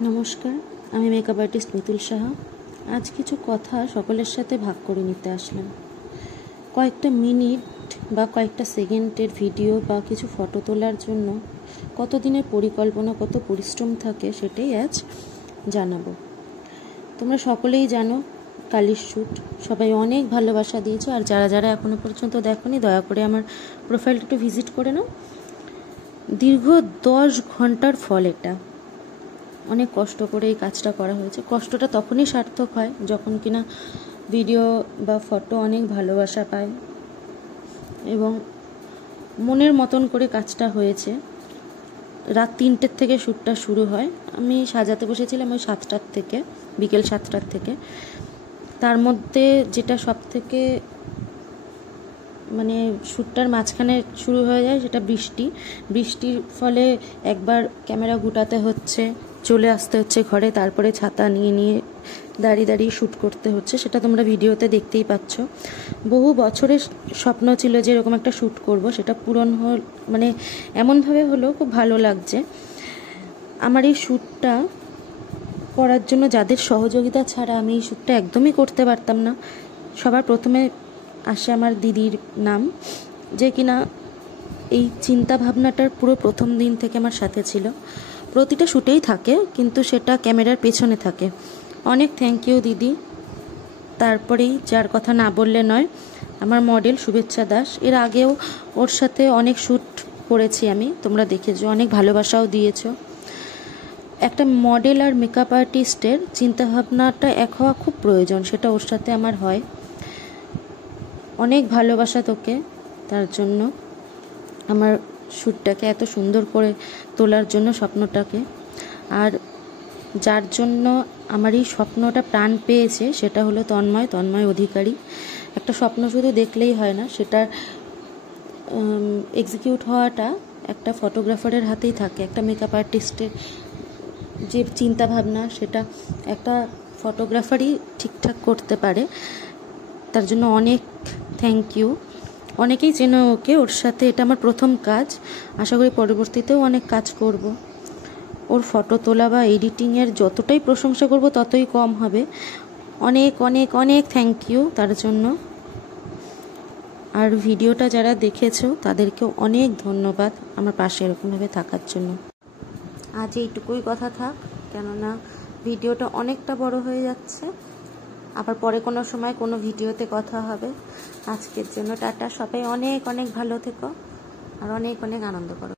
নমস্কার, আমি makeup artist Mitul Saha. আজ কিছু কথা সকলের সাথে ভাগ করে নিতে আসলাম। কয়েকটা মিনিট বা কয়েকটা সেকেন্ডের ভিডিও বা কিছু ফটো তোলার জন্য কত দিনের পরিকল্পনা, কত পরিশ্রম থাকে, সেটাই আজ জানাবো। তোমরা সকলেই জানো কালির শ্যুট সবাই অনেক ভালোবাসা দিয়েছে, আর যারা যারা এখনও পর্যন্ত দেখোনি দয়া করে আমার প্রোফাইলটা একটু ভিজিট করে নাও। দীর্ঘ 10 ঘন্টার ফল এটা। অনেক কষ্ট করে এই কাজটা করা হয়েছে। কষ্টটা তখনই সার্থক হয় যখন কিনা ভিডিও বা ফটো অনেক ভালোবাসা পায় এবং মনের মতন করে কাজটা হয়েছে। রাত 3টের থেকে শ্যুটটা শুরু হয়। আমি সাজাতে বসেছিলাম ওই 7টার থেকে, বিকেল 7টার থেকে। তার মধ্যে যেটা সব থেকে মানে শ্যুটটার মাঝখানে শুরু হয়ে যায় সেটা বৃষ্টির ফলে একবার ক্যামেরা গুটাতে হচ্ছে, চলে আসতে হচ্ছে ঘরে, তারপরে ছাতা নিয়ে দাঁড়িয়ে শ্যুট করতে হচ্ছে। সেটা তোমরা ভিডিওতে দেখতেই পাচ্ছ। বহু বছরের স্বপ্ন ছিল যে এরকম একটা শ্যুট করব, সেটা পূরণ মানে এমনভাবে হলো, খুব ভালো লাগছে। আমার এই শ্যুটটা করার জন্য যাদের সহযোগিতা ছাড়া আমি এই শ্যুটটা একদমই করতে পারতাম না। সবার প্রথমে আসে আমার দিদির নাম, যে কিনা এই চিন্তা ভাবনাটার পুরো প্রথম দিন থেকে আমার সাথে ছিল। প্রতিটা শ্যুটেই থাকে, কিন্তু সেটা ক্যামেরার পেছনে থাকে। অনেক থ্যাংক ইউ দিদি। তারপরেই যার কথা না বললে নয়, আমার মডেল শুভেচ্ছা দাস। এর আগেও ওর সাথে অনেক শ্যুট করেছি আমি, তোমরা দেখেছো, অনেক ভালোবাসাও দিয়েছো। একটা মডেল আর মেকআপ আর্টিস্টের চিন্তাভাবনাটা এক হওয়া খুব প্রয়োজন, সেটা ওর সাথে আমার হয়। অনেক ভালোবাসা তোকে, তার জন্য আমার শ্যুটটাকে এত সুন্দর করে তোলার জন্য, স্বপ্নটাকে। আর যার জন্য আমার এই স্বপ্নটা প্রাণ পেয়েছে সেটা হলো তন্ময় অধিকারী। একটা স্বপ্ন শুধু দেখলেই হয় না, সেটার এক্সিকিউট হওয়াটা একটা ফটোগ্রাফারের হাতেই থাকে। একটা মেকআপ আর্টিস্টের যে চিন্তা ভাবনা, সেটা একটা ফটোগ্রাফারই ঠিকঠাক করতে পারে। তার জন্য অনেক থ্যাংক ইউ। অনেকেই চেনো ওকে, ওর সাথে এটা আমার প্রথম কাজ। আশা করি পরবর্তীতেও অনেক কাজ করব। ওর ফটো তোলা বা এডিটিংয়ের যতটাই প্রশংসা করব ততই কম হবে। অনেক অনেক অনেক থ্যাংক ইউ তার জন্য। আর ভিডিওটা যারা দেখেছো তাদেরকেও অনেক ধন্যবাদ আমার পাশে এরকমভাবে থাকার জন্য। আজ এইটুকুই কথা থাক, কেননা ভিডিওটা অনেকটা বড় হয়ে যাচ্ছে। আবার পরে কোনো সময় কোনো ভিডিওতে কথা হবে। আজকের জন্য টাটা। সবাই অনেক অনেক ভালো থেকো আর অনেক অনেক আনন্দ করো।